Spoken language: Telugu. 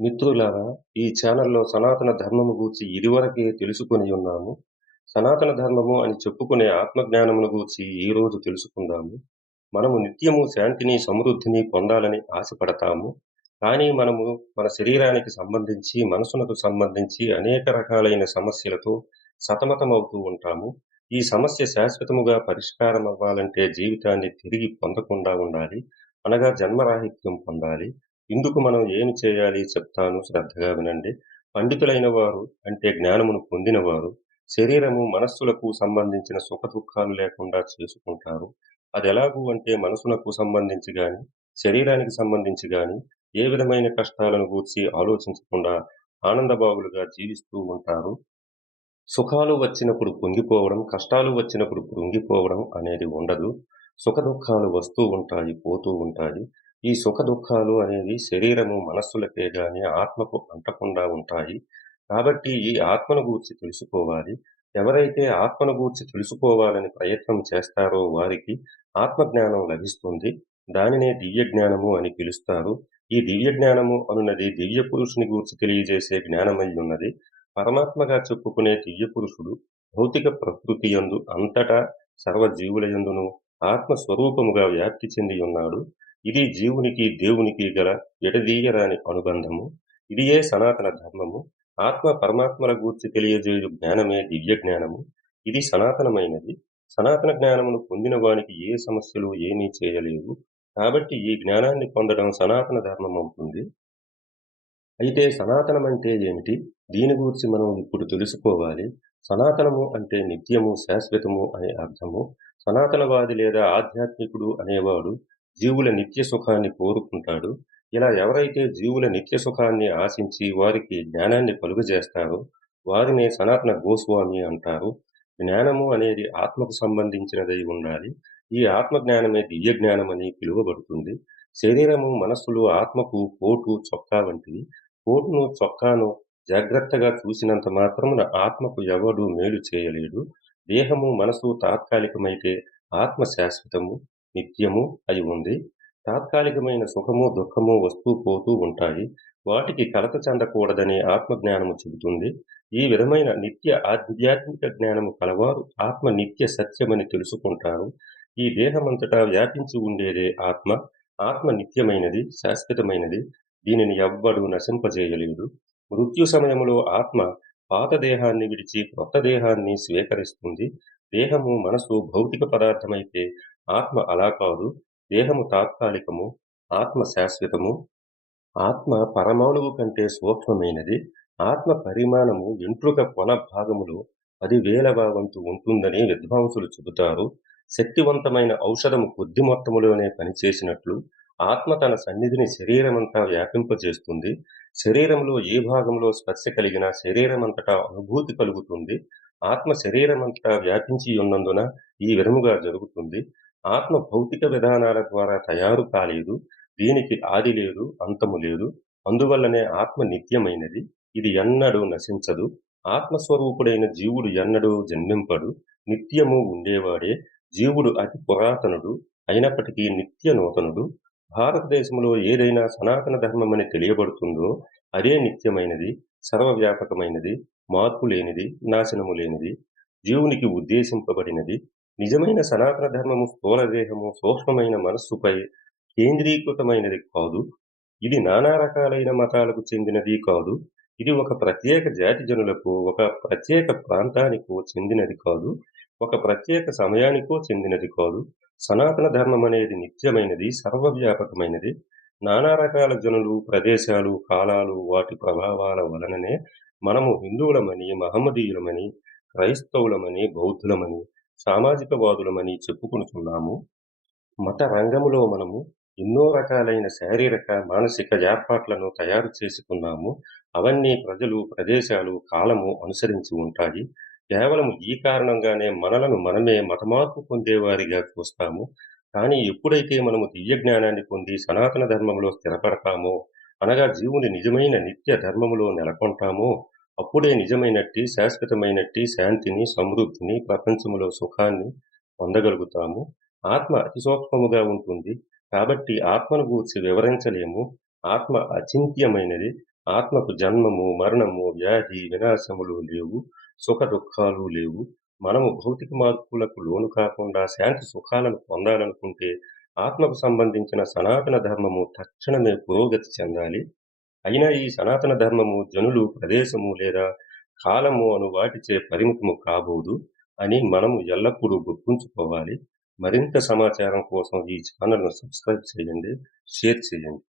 మిత్రులారా, ఈ ఛానల్లో సనాతన ధర్మము గూర్చి ఇదివరకే తెలుసుకొనియున్నాము. సనాతన ధర్మము అని చెప్పుకునే ఆత్మజ్ఞానమును గూర్చి ఈరోజు తెలుసుకుందాము. మనము నిత్యము శాంతిని, సమృద్ధిని పొందాలని ఆశపడతాము. కానీ మనము మన శరీరానికి సంబంధించి, మనసునకు సంబంధించి అనేక రకాలైన సమస్యలతో సతమతమవుతూ ఉంటాము. ఈ సమస్య శాశ్వతముగా పరిష్కారం అవ్వాలంటే జీవితాన్ని తిరిగి పొందకుండా ఉండాలి. అనగా జన్మరాహిత్యం పొందాలి. ఇందుకు మనం ఏమి చేయాలి చెప్తాను శ్రద్ధగా వినండి. పండితులైన వారు అంటే జ్ఞానమును పొందినవారు శరీరము, మనస్సులకు సంబంధించిన సుఖ దుఃఖాలు లేకుండా చేసుకుంటారు. అది ఎలాగూ అంటే మనసునకు సంబంధించి గాని, శరీరానికి సంబంధించి గాని ఏ విధమైన కష్టాలను గూర్చి ఆలోచించకుండా ఆనందబాగులుగా జీవిస్తూ ఉంటారు. సుఖాలు వచ్చినప్పుడు పొంగిపోవడం, కష్టాలు వచ్చినప్పుడు కృంగిపోవడం అనేది ఉండదు. సుఖ దుఃఖాలు వస్తూ ఉంటాయి, పోతూ ఉంటాయి. ఈ సుఖదుఃఖాలు అనేవి శరీరము, మనస్సులకే గాని ఆత్మకు అంటకుండా ఉంటాయి. కాబట్టి ఈ ఆత్మను గూర్చి తెలుసుకోవాలి. ఎవరైతే ఆత్మను గూర్చి తెలుసుకోవాలని ప్రయత్నం చేస్తారో వారికి ఆత్మజ్ఞానం లభిస్తుంది. దానినే దివ్యజ్ఞానము అని పిలుస్తారు. ఈ దివ్యజ్ఞానము అనున్నది దివ్య పురుషుని గూర్చి తెలియజేసే జ్ఞానమయ్యున్నది. పరమాత్మగా చెప్పుకునే దివ్య పురుషుడు భౌతిక ప్రకృతి యందు అంతటా సర్వజీవులయందును ఆత్మ స్వరూపముగా వ్యాప్తి చెంది ఉన్నాడు ఇది జీవునికి దేవునికి గల ఎడదీయరాని అనుబంధము. ఇదియే సనాతన ధర్మము. ఆత్మ పరమాత్మల గూర్చి తెలియజేయు జ్ఞానమే దివ్య జ్ఞానము ఇది సనాతనమైనది. సనాతన జ్ఞానమును పొందిన వానికి ఏ సమస్యలు ఏమీ చేయలేవు. కాబట్టి ఈ జ్ఞానాన్ని పొందడం సనాతన ధర్మం అవుతుంది అయితే సనాతనం అంటే ఏమిటి? దీని గూర్చి మనం ఇప్పుడు తెలుసుకోవాలి. సనాతనము అంటే నిత్యము, శాశ్వతము అనే అర్థము. సనాతనవాది లేదా ఆధ్యాత్మికుడు అనేవాడు జీవుల నిత్య సుఖాన్ని కోరుకుంటాడు. ఇలా ఎవరైతే జీవుల నిత్య సుఖాన్ని ఆశించి వారికి జ్ఞానాన్ని కలుగజేస్తారో వారినే సనాతన గోస్వామి అంటారు. జ్ఞానము అనేది ఆత్మకు సంబంధించినదై ఉండాలి. ఈ ఆత్మజ్ఞానమే అని పిలువబడుతుంది. శరీరము, మనస్సులు ఆత్మకు కోటు, చొక్కా వంటివి. కోటును, చొక్కాను జాగ్రత్తగా చూసినంత మాత్రమున ఆత్మకు ఎవడు మేలు చేయలేడు. దేహము, మనసు తాత్కాలికమైతే ఆత్మ శాశ్వతము, నిత్యము అయి ఉంది. తాత్కాలికమైన సుఖము, దుఃఖము వస్తూ పోతూ ఉంటాయి. వాటికి కలత చెందకూడదని ఆత్మజ్ఞానము చెబుతుంది. ఈ విధమైన నిత్య ఆధ్యాత్మిక జ్ఞానము కలవారు ఆత్మ నిత్య సత్యమని తెలుసుకుంటారు. ఈ దేహమంతటా వ్యాపించి ఉండేదే ఆత్మ. ఆత్మ నిత్యమైనది, శాశ్వతమైనది. దీనిని ఎవ్వడూ నశింపజేయలేదు మృత్యు సమయంలో ఆత్మ పాత దేహాన్ని విడిచి కొత్త దేహాన్ని స్వీకరిస్తుంది. దేహము, మనసు భౌతిక పదార్థమైతే ఆత్మ అలా కాదు. దేహము తాత్కాలికము, ఆత్మ శాశ్వతము. ఆత్మ పరమాణువు కంటే సూక్ష్మమైనది. ఆత్మ పరిమాణము వెంట్రుక కొన భాగములో పదివేల వంతు ఉంటుందని విద్వాంసులు చెబుతారు. శక్తివంతమైన ఔషధము కొద్ది మొత్తములోనే పనిచేసినట్లు ఆత్మ తన సన్నిధిని శరీరమంతా వ్యాపింపజేస్తుంది. శరీరంలో ఏ భాగంలో స్పర్శ కలిగినా శరీరమంతటా అనుభూతి కలుగుతుంది. ఆత్మ శరీరమంతటా వ్యాపించి ఉన్నందున ఈ విధముగా జరుగుతుంది. ఆత్మ భౌతిక విధానాల ద్వారా తయారు కాలేదు. దీనికి ఆది లేదు, అంతము లేదు. అందువల్లనే ఆత్మ నిత్యమైనది. ఇది ఎన్నడూ నశించదు. ఆత్మస్వరూపుడైన జీవుడు ఎన్నడూ జన్మింపడు. నిత్యము ఉండేవాడే. జీవుడు అతి పురాతనుడు. అయినప్పటికీ నిత్య నూతనుడు. భారతదేశంలో ఏదైనా సనాతన ధర్మమని తెలియబడుతుందో అదే నిత్యమైనది, సర్వవ్యాపకమైనది, మార్పు లేనిది, నాశనము లేనిది, జీవునికి ఉద్దేశింపబడినది. నిజమైన సనాతన ధర్మము స్థూల దేహము, సూక్ష్మమైన మనస్సుపై కేంద్రీకృతమైనది కాదు. ఇది నానా రకాలైన మతాలకు చెందినది కాదు. ఇది ఒక ప్రత్యేక జాతి జనులకు, ఒక ప్రత్యేక ప్రాంతానికో చెందినది కాదు. ఒక ప్రత్యేక సమయానికో చెందినది కాదు. సనాతన ధర్మం అనేది నిత్యమైనది, సర్వవ్యాపకమైనది. నానా రకాల జనులు, ప్రదేశాలు, కాలాలు, వాటి ప్రభావాల వలననే మనము హిందువులమని, మహమ్మదీయులమని, క్రైస్తవులమని, బౌద్ధులమని, సామాజికవాదులమని చెప్పుకొనుచున్నాము. మత రంగములో మనము ఎన్నో రకాలైన శారీరక, మానసిక ఏర్పాట్లను తయారు చేసుకున్నాము. అవన్నీ ప్రజలు, ప్రదేశాలు, కాలము అనుసరించి ఉంటాయి. కేవలము ఈ కారణంగానే మనలను మనమే మతమార్పు పొందేవారిగా చూస్తాము. కానీ ఎప్పుడైతే మనము దివ్యజ్ఞానాన్ని పొంది సనాతన ధర్మములో స్థిరపడతామో, అనగా జీవుని నిజమైన నిత్య ధర్మములో నెలకొంటామో, అప్పుడే నిజమైనట్టి, శాశ్వతమైనట్టి శాంతిని, సమృద్ధిని, ప్రపంచములో సుఖాన్ని పొందగలుగుతాము. ఆత్మ అతి సూక్ష్మముగా ఉంటుంది. కాబట్టి ఆత్మను గూర్చి వివరించలేము. ఆత్మ అచింత్యమైనది. ఆత్మకు జన్మము, మరణము, వ్యాధి, వినాశములు లేవు. సుఖ దుఃఖాలు లేవు. మనము భౌతిక మార్పులకు లోను కాకుండా శాంతి సుఖాలను పొందాలనుకుంటే ఆత్మకు సంబంధించిన సనాతన ధర్మము తక్షణమే పురోగతి చెందాలి. అయినా ఈ సనాతన ధర్మము జనులు, ప్రదేశము లేదా కాలము అను వాటిచే పరిమితము కాబోదు అని మనము ఎల్లప్పుడూ గుర్తుంచుకోవాలి. మరింత సమాచారం కోసం ఈ ఛానల్‌ను సబ్స్క్రైబ్ చేయండి, షేర్ చేయండి.